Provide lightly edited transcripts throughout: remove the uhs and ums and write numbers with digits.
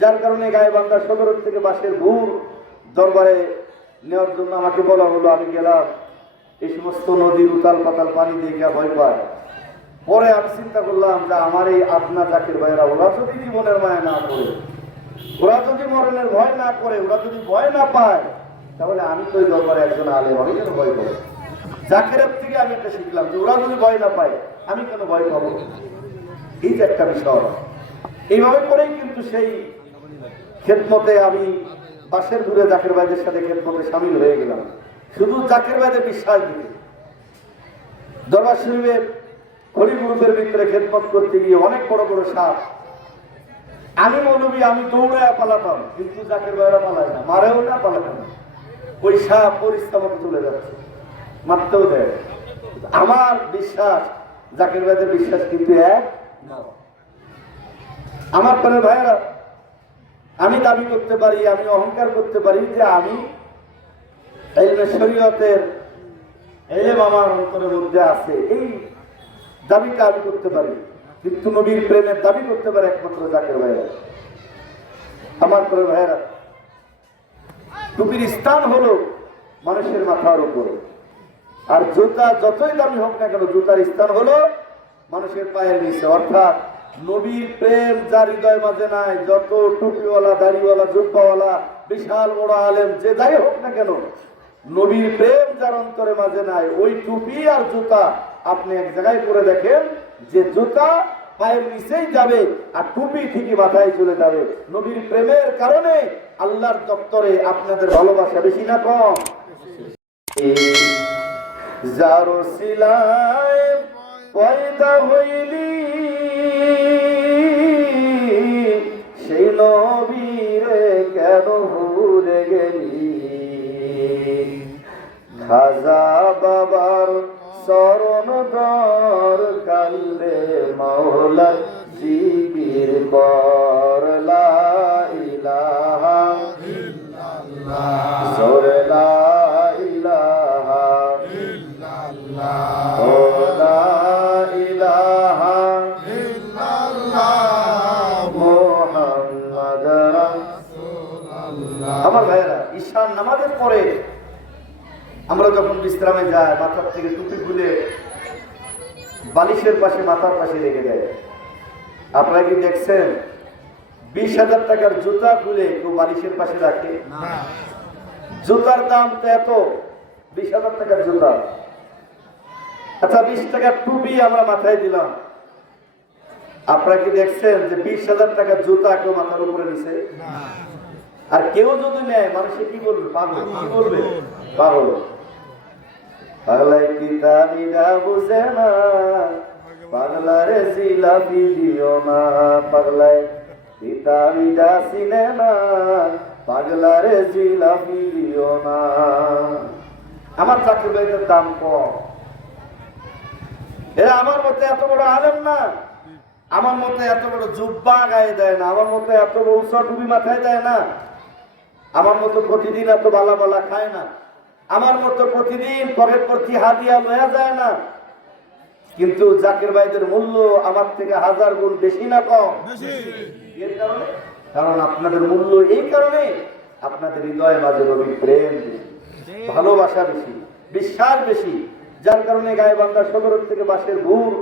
যার কারণে গাইবান্ধা সদর থেকে বাসের ভুর দরবারে নেওয়ার জন্য আমাকে বলা হলো। আমি গেলাম, এই সমস্ত নদীর উতাল পাতাল পানি দেখে ভয় পায়। পরে আমি চিন্তা করলাম যে আমার এই আপনা জাকির ভাইরা, ওরা যদি জীবনের মায়া না করে, ওরা যদি মরণের ভয় না করে, ওরা যদি ভয় না পায়, তাহলে আমি তো এই দরবারে একজন আলেম, আমি কেন ভয় পাবো? জাকিরের থেকে আমি একটা শিখলাম যে ওরা যদি ভয় না পায়, আমি কেন ভয় পাবো? এই যে একটা বিষয়, এইভাবে করেই কিন্তু সেই খেদমতে আমি বাসের ঘুরে জাকির ভাইদের সাথে খেদমতে সামিল হয়ে গেলাম, শুধু জাকির ভাইদের বিশ্বাস দিতে। দরবার শরীফের হরি গ্রুপের ভিতরে খেদমত করতে গিয়ে অনেক বড় বড় সাপ, আমি মৌলবী, আমি দৌড়ায় পালাতাম, কিন্তু জাকির ভাইরা পালায় না, মারেও না, পালায় না। ওই সাপ পরিস্থা মতো চলে যাচ্ছে, মারতেও দেয়। আমার বিশ্বাস, জাকির ভাইদের বিশ্বাস কিন্তু এক না। আমার প্রাণের ভাইয়েরা, আমি দাবি করতে পারি, আমি অহংকার করতে পারি যে আমি ইলমে শরীয়তের ইলম আমার অন্তরের মধ্যে আছে, এই দাবিটা আমি করতে পারি। কিন্তু নবীর প্রেমের দাবি করতে পারে একমাত্র জাকির ভাইয়েরা। আমার প্রাণের ভাইয়েরা, টুপির স্থান হলো মানুষের মাথার উপরে, আর জুতা যতই দামি হোক না কেন, জুতার স্থান হলো মানুষের পায়ের নিচে। অর্থাৎ নবীর প্রেম যার হৃদয় মাঝে নাই, যত টুপিওয়ালা, দাড়িওয়ালা, জুব্বাওয়ালা, বিশাল বড় আলেম যে যাই হোক না কেন, নবীর প্রেম যার অন্তরে মাঝে নাই, ওই টুপি আর জুতা আপনি এক জায়গায় করে দেখেন যে জুতা পায়ের নিচেই যাবে আর টুপি ঠিকই মাথায় চলে যাবে। নবীর প্রেমের কারণে আল্লাহর দপ্তরে আপনাদের ভালোবাসা বেশি না কম? যার সিলায় পয়দা হইলি, সেই নবীরে কেন ভুলে গেলি? খাজা বাবার চরণ দর কান্দে মাওলা, জিকির কর লা ইলাহা ইল্লাল্লাহ, জোরে লা ইলাহা ইল্লাল্লাহ, ও লা ইলাহা ইল্লাল্লাহ, মুহাম্মদ রাসূলুল্লাহ। আমার ভাইয়েরা, ঈশার নামাজের পরে আমরা যখন বিশ্রামে যাই, মাথার থেকে টুপি খুলে বালিশের পাশে, মাথার পাশে রেখে দেয়। আপনারা কি দেখছেন 20,000 টাকার জুতা খুলে কেউ বালিশের পাশে রাখে? জুতার দাম তো এত, 20,000 টাকার জুতা। আচ্ছা, 20 টাকার টুপি আমরা মাথায় দিলাম, আপনারা কি দেখছেন যে 20,000 টাকার জুতা কেউ মাথার উপরে নিছে? আর কেউ যদি নেয়, মানুষে কি বলবে? পাগল। কি বলবে? পাগল। পাগলাই কিতাবিরা বুঝে না, পাগলারে জিলাপি দিও না। পাগলাই কিতাবিরা চিনে না, পাগলারে জিলাপি দিও না। আমার জাকির ভাইদের দাম কম। এরা আমার মতে এত বড় আলেম না, আমার মতে এত বড় জুব্বা গায়ে দেয় না, আমার মতো এত বড় উঁচা টুপি মাথায় দেয় না, আমার মতো প্রতিদিন এত বালা বালা খায় না, আমার মতো প্রতিদিন পরের প্রতি হাদিয়া লয়া যায় না। কিন্তু জাকির ভাইদের মূল্য আমার থেকে 1000 গুণ বেশি না কম? এর কারণে, কারণ আপনাদের মূল্য এই কারণে আপনাদের হৃদয়ে মাঝে নবীর প্রেম বেশি, ভালোবাসা বেশি, বিশ্বাস বেশি। যার কারণে গাইবান্ধা সদর থেকে বাসের ভুর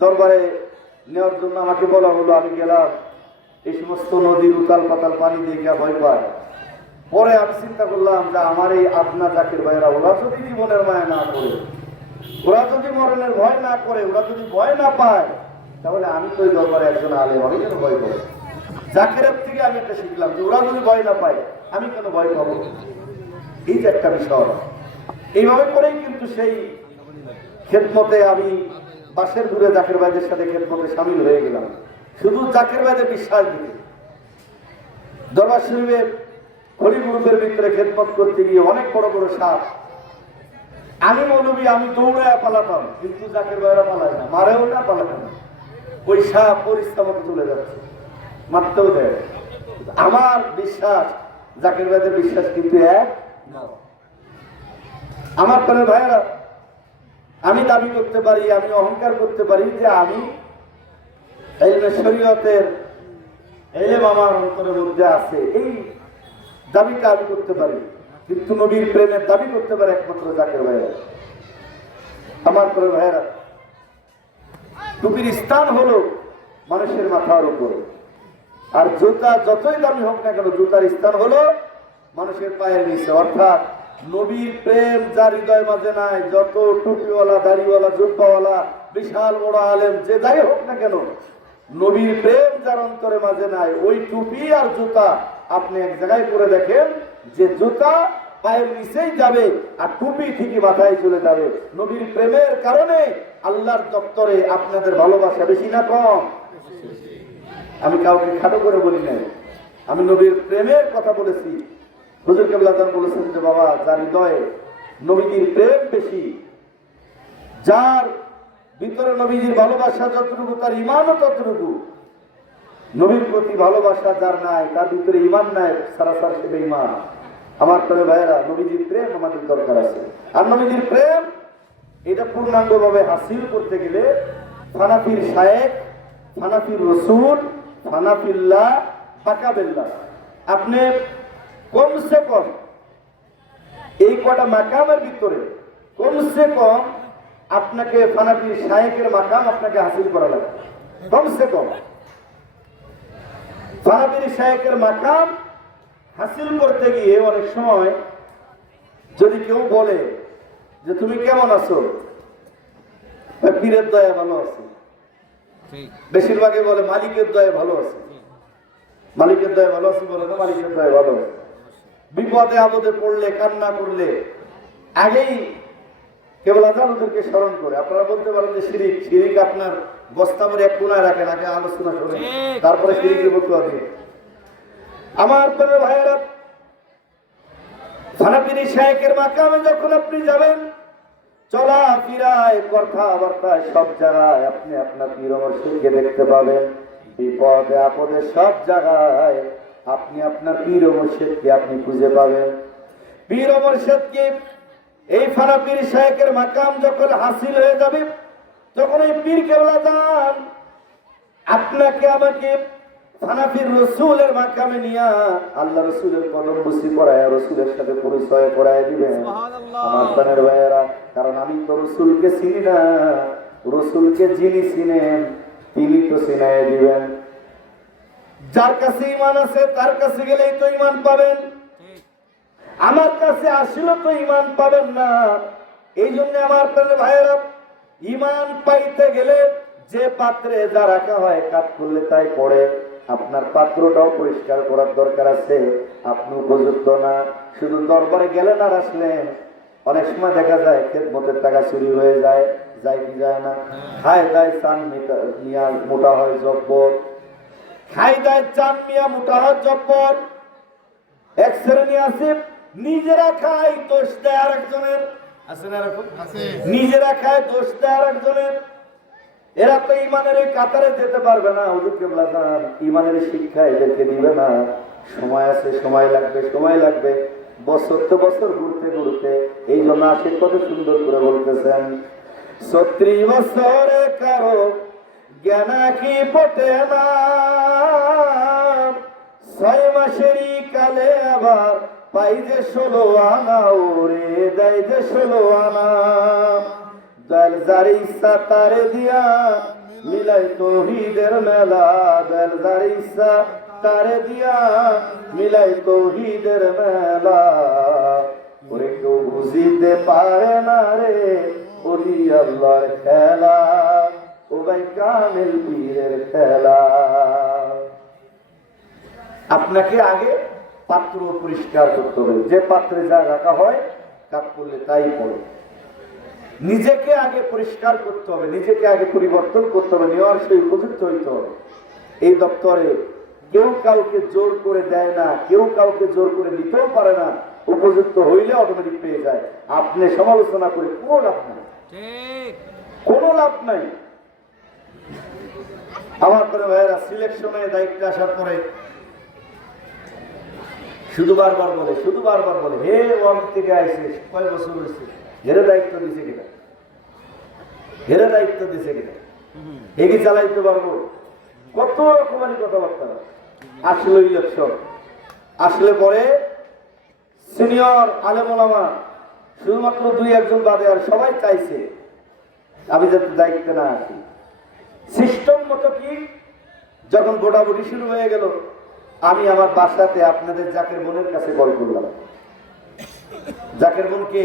দরবারে নেওয়ার জন্য আমাকে বলা হলো। আমি গেলাম, এই সমস্ত নদীর উতাল পাতাল পানি দেখে ভয় পায়। পরে আমি চিন্তা করলাম যে আমার এই আপনা জাকির ভাইরা, ওরা যদি জীবনের মায়া না করে, ওরা যদি মরণের ভয় না করে, ওরা যদি ভয় না পায়, তাহলে আমি তো এই দরবারে একজন আলেম, আমি কেন ভয় পাবো? জাকিরের থেকে আমি একটা শিখলাম যে ওরা যদি ভয় না পায়, আমি কেন ভয় পাবো? এই যে একটা বিষয়, এইভাবে করেই কিন্তু সেই খেদমতে আমি বাসের ঘুরে জাকির ভাইদের সাথে খেদমতে সামিল হয়ে গেলাম, শুধু জাকির ভাইদের বিশ্বাস দিতে। দরবার শরীফের হরি গ্রুপের ভিতরে খেদমত করতে গিয়ে অনেক বড় বড় সাপ, আমি মৌলবী, আমি দৌড়ায় পালাতাম, কিন্তু জাকির ভাইরা পালায় না, মারেও না, পালায় না। ওই সাপ পরিস্থা মতো চলে যাচ্ছে, মারতেও দেয়। আমার বিশ্বাস, জাকির ভাইদের বিশ্বাস কিন্তু এক না। আমার প্রাণের ভাইয়েরা, আমি দাবি করতে পারি, আমি অহংকার করতে পারি যে আমি ইলমে শরীয়তের এলেম আমার অন্তরের মধ্যে আছে, এই দাবিটা আমি করতে পারি। কিন্তু নবীর প্রেমের দাবি করতে পারে একমাত্র জাকের ভাইয়েরা। আমার প্রিয় ভাইয়েরা, টুপির স্থান হলো মানুষের মাথার উপর, আর জুতা যতই দামি হোক না কেন জুতার স্থান হলো মানুষের পায়ের নিচে। অর্থাৎ নবীর প্রেম যার হৃদয় মাঝে নাই, যত টুপিওয়ালা, দাড়িওয়ালা, জুব্বাওয়ালা, বিশাল বড় আলেম যে যাই হোক না কেন, নবীর প্রেম যার অন্তরে মাঝে নাই, ওই টুপি আর জুতা আপনি এক জায়গায় করে দেখেন যে জুতা পায়ের নিচেই যাবে আর টুপি ঠিকই মাথায় চলে যাবে। নবীর প্রেমের কারণে আল্লাহর দপ্তরে আপনাদের ভালোবাসা বেশি না কম? আমি কাউকে খাটো করে বলি নাই, আমি নবীর প্রেমের কথা বলেছি। হুজুর কেবলা জান বলেছেন যে বাবা, যার হৃদয়ে নবীজির প্রেম বেশি, যার ভিতরে নবীজির ভালোবাসা যতটুকু তার ইমানও ততটুকু। নবীর প্রতি ভালোবাসা যার নাই, তার ভিতরে ইমান নাই, সারাসার সে বেঈমান। আমার প্রিয় ভাইয়েরা, নবীজির প্রেম আমাদের দরকার আছে। আর নবীজির প্রেম এটা পূর্ণাঙ্গভাবে হাসিল করতে গেলে ফানাফির শায়েখ, ফানাফির রসুল, ফানাফিল্লাহ, পাকাবেল্লাহ, আপনি কমসে কম এই কটা মাকামের ভিতরে কমসে কম আপনাকে ফানাফির শায়েখের মাকাম আপনাকে হাসিল করা লাগবে। কমসে কম ফানাফির শায়েখের মাকাম হাসিল করতে গিয়ে অনেক সময় যদি কেউ বলে যে তুমি কেমন আছো, পীরের দয়া ভালো আছে, বেশিরভাগই বলে মালিকের দয়া ভালো আছে। মালিকের দয়া ভালো আছে বলে না, মালিকের দয়া ভালো আছে। বিপদে আপদে পড়লে, কান্না করলে আগেই কেবল আজান ওদেরকে স্মরণ করে। আপনারা বলতে পারেন যে শিরিক, শিরিক আপনার গোস্তাবের এক কোনায় রাখেন, আগে আলোচনা করেন, তারপরে শিরিকের বতুয়া দিয়ে। আমার প্রিয় ভাইয়েরা, ফানাফির শায়েখের মাকামে যখন আপনি যাবেন, চলা ফিরায়, কথাবার্তায় সব জায়গায় আপনি আপনার পীর মুর্শিদকে দেখতে পাবেন। বিপদে আপদে সব জায়গায় আপনি আপনার পীর মুর্শিদকে আপনি খুঁজে পাবেন। পীর মুর্শিদকে এই ফানাফির শায়েখের মাকাম যখন হাসিল হয়ে যাবে, তখন এই পীর কেবলা যান আপনাকে আমাকে ফানাফির রসুলের মাকামে নিয়া আল্লাহ রসুলের কদম বুসি করায়, রসুলের সাথে পরিচয় করায় দিবেন। আমার প্রাণের ভাইয়েরা, কারণ আমি তো রসুলকে চিনি না, রসুলকে যিনি চিনেন তিনি তো চিনাই দিবেন। যার কাছে ইমান আছে তার কাছে গেলেই তো ইমান পাবেন, আমার কাছে আসলে তো ইমান পাবেন না। এই জন্য আমার প্রাণের ভাইয়েরা, ইমান পাইতে গেলে যে পাত্রে যা রাখা হয় কাজ করলে তাই পড়ে। আপনার পাত্রটাও পরিষ্কার করার দরকার আছে। আপনি উপযুক্ত না, শুধু দরবারে গেলেন আর আসলেন। অনেক সময় দেখা যায় খেদমতের টাকা চুরি হয়ে যায়, যায় কি যায় না। খায় দায় চান মিয়া মোটা হয় জব্বর, খায় দায় চান মিয়া মোটা হয় জব্বর। এক শ্রেণী আছে নিজেরা খায় দোষ দেয় আর একজনের, আছে না এরকম? নিজেরা খায় দোষ দেয় আর একজনের। এরা তো ইমানের ওই কাতারে যেতে পারবে না। হুজুর কেবলা জান ইমানের শিক্ষা এদেরকে দিবে না। সময় আছে, সময় লাগবে, সময় লাগবে, বছর তো বছর ঘুরতে ঘুরতে। এই জন্য আশিক কত সুন্দর করে বলতেছেন, ৩৬ বছরে কারো জ্ঞান কি পটে না, ৬ মাসেরই কালে আবার পাই যে ১৬ আনা, ওরে দেয় যে ১৬ আনা। দয়াল যার ইচ্ছা তারে দিয়া মিলাই তৌহিদের মেলা, দয়াল যার ইচ্ছা তারে দিয়া মিলাই তৌহিদের মেলা। ওরে কেউ বুঝিতে পারে না রে ওলি আল্লাহর খেলা, ও ভাই কামেল পীরের খেলা। আপনাকে আগে পাত্র পরিষ্কার করতে হবে। যে পাত্রে যা রাখা হয় কাজ করলে তাই পড়ে। নিজেকে আগে পরিষ্কার করতে হবে, নিজেকে আগে পরিবর্তন করতে হবে, নেওয়ার সেই উপযুক্ত হইতে হবে। এই দপ্তরে কেউ কাউকে জোর করে দেয় না, কেউ কাউকে জোর করে নিতেও পারে না। উপযুক্ত হইলে অটোমেটিক পেয়ে যায়। আপনি সমালোচনা করে কোনো লাভ নাই, কোনো লাভ নাই। আমার পরে ভাইয়েরা, সিলেকশনে দায়িত্বে আসার পরে শুধু বারবার বলে হে ওয়াম থেকে আইসিস, কয় বছর হয়েছে, হেরে দায়িত্ব দিছে কিনা, হেরে দায়িত্ব দিছে কিনা, এগিয়ে চালাইতে পারবো, কত রকমারি কথাবার্তা। আসলো ইলেকশন, আসলে পরে সিনিয়র আলেম ওলামা শুধুমাত্র 2-1 বাদে আর সবাই চাইছে আমি যাতে দায়িত্বে না আসি। সিস্টেম মতো কি যখন ভোটাভুটি শুরু হয়ে গেল, আমি আমার বাসাতে আপনাদের জাকের বোনের কাছে কল করলাম। জাকের বোন কে?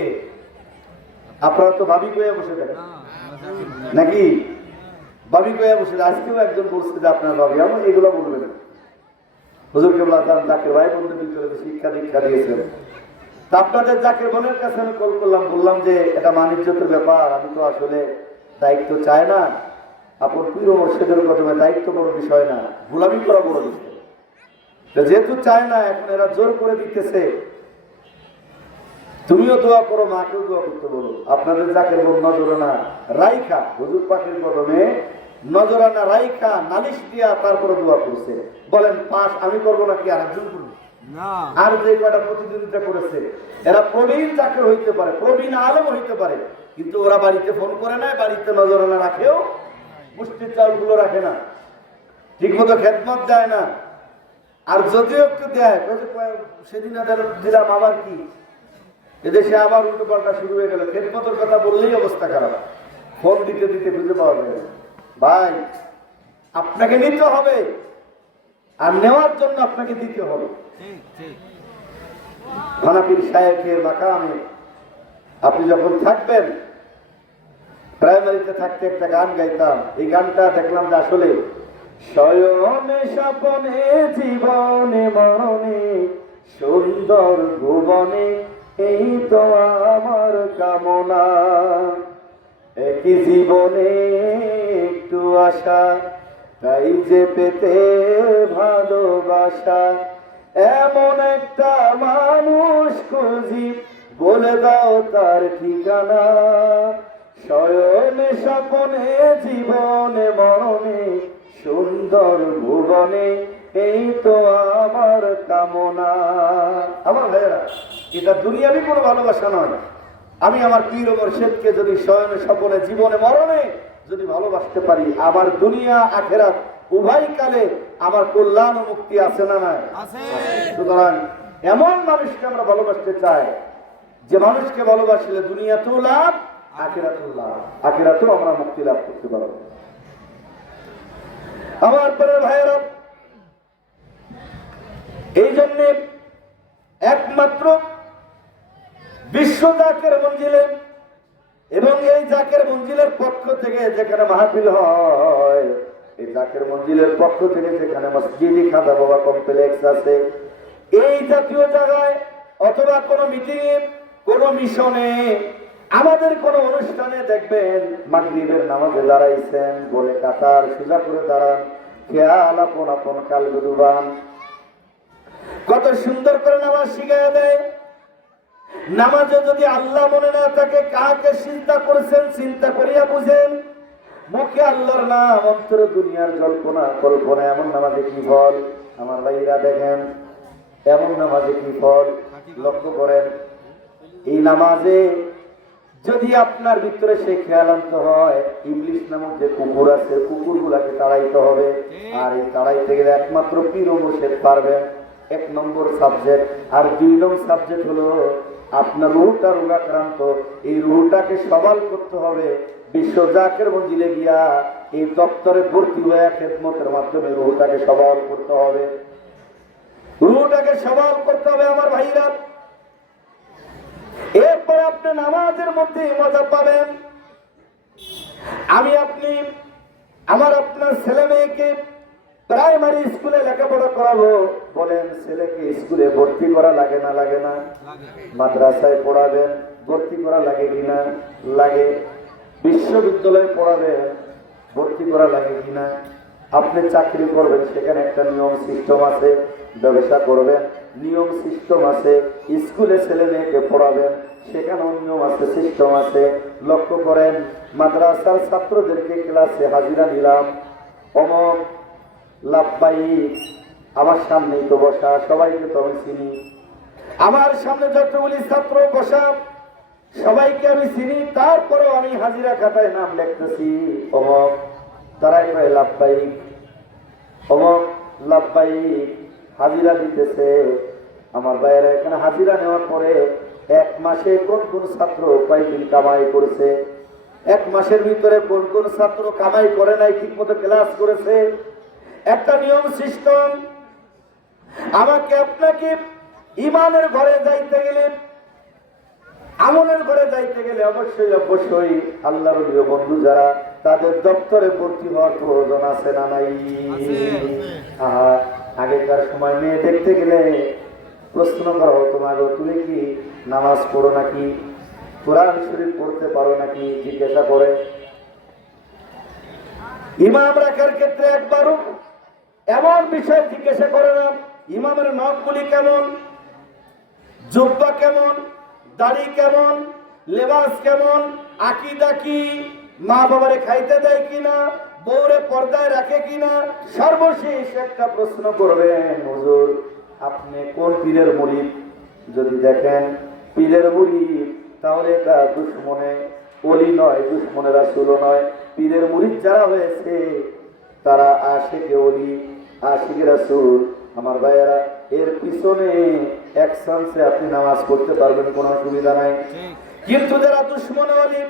আপনারা তো ভাবি কইয়া বসে থাকেন নাকি? ভাবি কইয়া বসে, আজকেও একজন বলছে যে আপনার ভাবি, আমার এগুলো বলবে না। হুজুর কেবলা জাকের ভাই বন্ধুর ভিতরে শিক্ষা দীক্ষা দিয়েছেন। তা আপনাদের জাকের বোনের কাছে আমি কল করলাম, বললাম যে এটা মানিজ্যতের ব্যাপার, আমি তো আসলে দায়িত্ব চাই না। আপনার পীর ও মুর্শিদের কদমে দায়িত্ব বড় বিষয় না, গোলামি করা বড় বিষয়। যেহেতু চায় না, এখন এরা জোর করে দিতেছে, তুমিও দোয়া করো, মাকেও দোয়া করতে বলো। আপনাদের জাকের বোন নজরানা রাইখা হুজুর পাকের কদমে নজরানা রাইখা নালিশ দিয়া তারপরে দোয়া করছে। বলেন পাস আমি করবো নাকি আরেকজন করবো? আর যে কয়টা প্রতিদ্বন্দ্বিতা করেছে এরা প্রবীণ জাকের হইতে পারে, প্রবীণ আলেম হইতে পারে, কিন্তু ওরা বাড়িতে ফোন করে না, বাড়িতে নজরানা রাখেও পুষ্টির চাউলগুলো রাখে না, ঠিক মতো খেদমত দেয় না। আর যদিও একটু দেয়, সেদিন দিলাম আবার কি, এদেশে আবার উল্টো পাল্টা শুরু হয়ে গেল। খেদমতের কথা বললেই অবস্থা খারাপ, ফোন দিতে দিতে খুঁজে পাওয়া যায়। ভাই আপনাকে নিতে হবে, আর নেওয়ার জন্য আপনাকে দিতে হবে। হানাফির শায়েখের মাকামে আপনি যখন থাকবেন, প্রাইমারিতে থাকতে একটা গান গাইতাম, এই গানটা দেখলাম যে আসলে শয়নে স্বপনে জীবনে মরণে সুন্দর ভুবনে এই তো আমার কামনা, একই জীবনে একটু আশা, তাই যে পেতে ভালোবাসা, এমন একটা মানুষ খুঁজি, বলে দাও তার ঠিকানা। শয়নে স্বপনে জীবনে মরণে সুন্দর ভুবনে এই তো আমার কামনা। আমার ভাইয়েরা, এটা দুনিয়াবি কোনো ভালোবাসা নয়। আমি আমার পীর ও মুর্শিদকে যদি শয়নে স্বপনে জীবনে মরণে যদি ভালোবাসতে পারি, আমার দুনিয়া আখেরাত উভয় কালে আমার কল্যাণ ও মুক্তি আছে না নাই? সুতরাং এমন মানুষকে আমরা ভালোবাসতে চাই যে মানুষকে ভালোবাসলে দুনিয়াতেও লাভ, আখিরাতেও লাভ, আখিরাতেও আমরা মুক্তি লাভ করতে পারবো। আমার পরের ভাইয়েরা, এই জন্য একমাত্র বিশ্ব জাকের মঞ্জিলে এবং এই জাকের মঞ্জিলের পক্ষ থেকে যেখানে মাহফিল হয়, এই জাকের মঞ্জিলের পক্ষ থেকে যেখানে মসজিদি খাজা বাবা কমপ্লেক্স আছে, এই জাতীয় জায়গায় অথবা কোনো মিটিংয়ে, কোনো মিশনে, আমাদের কোনো অনুষ্ঠানে দেখবেন মাগরিবের নামাজে দাঁড়াইছেন, বলে কাতার সোজা করে দাঁড়ান, খেয়াল আপন আপন কালগুরুবান, কত সুন্দর করে নামাজ শিখাইয়া দেয়। নামাজে যদি আল্লাহ মনে না থাকে, কাকে চিন্তা করছেন চিন্তা করিয়া বুঝেন। মুখে আল্লাহর নাম, অন্তরে দুনিয়ার জল্পনা কল্পনা, এমন নামাজে কি ফল? আমার ভাইরা দেখেন, এমন নামাজে কি ফল লক্ষ্য করেন। এই নামাজে যদি আপনার ভিতরে সে খেয়াল আনতে হয়, ইবলিশ নামক যে কুকুর আছে, কুকুরগুলাকে তাড়াইতে হবে। আর এই তাড়াইতে গেলে একমাত্র পীর ও মুর্শিদ পারবেন, 1 নম্বর সাবজেক্ট। আর 2 নম্বর সাবজেক্ট হলো আপনার রুহটা রোগাক্রান্ত, এই রুহটাকে সবাল করতে হবে। বিশ্ব জাকের মঞ্জিলে গিয়া এই দপ্তরে ভর্তি হয়ে খেদমতের মাধ্যমে রুহটাকে সবাল করতে হবে, রুহটাকে সবাল করতে হবে আমার ভাইরা। এরপরে আপনি নামাজের মধ্যে মজা পাবেন। আমি আপনি আমার আপনার ছেলে মেয়েকে প্রাইমারি স্কুলে লেখাপড়া করাবো, বলেন ছেলেকে স্কুলে ভর্তি করা লাগে না লাগে না? মাদ্রাসায় পড়াবেন, ভর্তি করা লাগে কিনা? লাগে। বিশ্ববিদ্যালয়ে পড়াবেন, ভর্তি করা লাগে কিনা? আপনি চাকরি করবেন, সেখানে একটা নিয়ম সিস্টেম আছে। ব্যবসা করবেন, নিয়ম সিস্টেম আছে। স্কুলে ছেলে মেয়েকে পড়াবেন, সেখানেও নিয়ম আছে, সিস্টেম আছে। লক্ষ্য করেন, মাদ্রাসার ছাত্রদেরকে ক্লাসে হাজিরা নিলাম, অমক লাভবাহিক আমার সামনেই তো বসা, সবাইকে তো আমি চিনি। আমার সামনে যতগুলি ছাত্র বসা সবাইকে আমি চিনি, তারপরেও আমি হাজিরা খাতায় নাম লিখতেছি অমক, তারাই কয় লাভবাহিক, অমক লাভবাহিক হাজিরা দিতেছে। আমার ভাইয়েরা এখানে হাজিরা নেওয়ার পরে 1 মাসে কোন কোন ছাত্র কয়দিন কামাই করেছে, 1 মাসের ভিতরে কোন কোন ছাত্র কামাই করে নাই, ঠিক মতো ক্লাস করেছে, একটা নিয়ম সিস্টেম। আমাকে আপনাকে ইমানের ঘরে যাইতে গেলে, আমলের ঘরে যাইতে গেলে অবশ্যই অবশ্যই আল্লাহর প্রিয় বন্ধু যারা, তাদের দপ্তরে ভর্তি হওয়ার প্রয়োজন আছে না নাই? আগেকার সময় মেয়ে দেখতে গেলে প্রশ্ন করা হতো, মাগো তুমি কি নামাজ পড়ো নাকি, কোরআন শরীফ পড়তে পারো নাকি, জিজ্ঞাসা করে। ইমাম রাখার ক্ষেত্রে একবারও এমন বিষয় জিজ্ঞাসা করে না, ইমামের নখগুলি কেমন, জুব্বা কেমন, দাড়ি কেমন, লেবাস কেমন, আকীদা কি, মা বাবারে খাইতে দেয় কিনা, বউরে পর্দায় রাখে কিনা। সর্বশেষ একটা প্রশ্ন করবেন, হুজুর আপনি কোন পীরের মুরিদ? যদি দেখেন পীরের মুরিদ, তাহলে এটা দুশমনে ওলি নয়, দুশমনে রাসূল নয়। পীরের মুরিদ যারা হয়েছে তারা আশিকে ওলি, আশিকে রাসূল। আমার ভাইয়েরা, এর পিছনে এক চান্সে আপনি নামাজ পড়তে পারবেন, কোনো অসুবিধা নাই। কিন্তু যারা দুশমনে ওলি,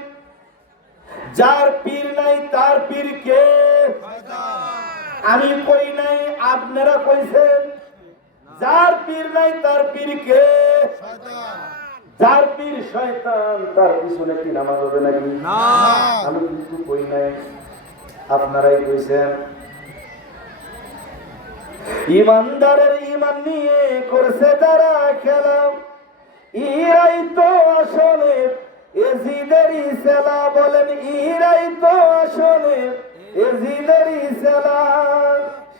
যার পীর নাই তার পীর কে? আমি কই নাই, আপনারা কইছেন। যার পীর নাই তার পীর কে? যার পীর শয়তান, তার পিছনে কি নামাজ হবে নাকি? আমি কিন্তু কই নাই, আপনারাই কইছেন। ইমানদারের ইমান নিয়ে করছে যারা খেলা, ইরাই তো আসলে এজিদেরই সেলা। বলেন ইরাই তো আসলে এজিদেরই সেলা।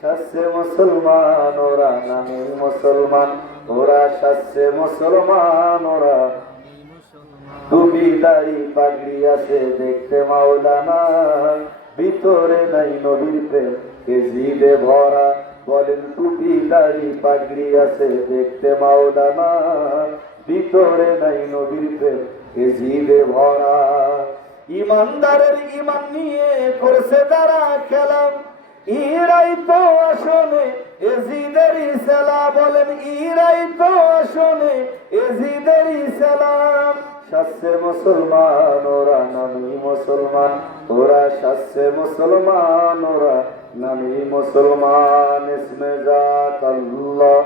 শাস্ত্রে মুসলমান ওরা, নামে মুসলমান ওরা, শাস্ত্রে মুসলমান ওরা। টুপি দাড়ি পাগড়ি আছে দেখতে মাওলানা, ভিতরে নাই নবীর প্রেম এজিদে ভরা। বলেন টুপি দাড়ি পাগড়ি আছে দেখতে মাওলানা, ভিতরে নাই নবীর প্রেম এজিদে ভরা। ইমানদারের ইমান নিয়ে করছে যারা খেলা, ইরাই তো আসলে এজিদেরই সেলা। বলেন ইরাই তো আসলে এজিদেরই সেলা। শাস্ত্রের মুসলমান ওরা, নামী মুসলমান ওরা, শাস্ত্রের মুসলমান ওরা, নামী মুসলমান। ইসমে জাত আল্লাহ।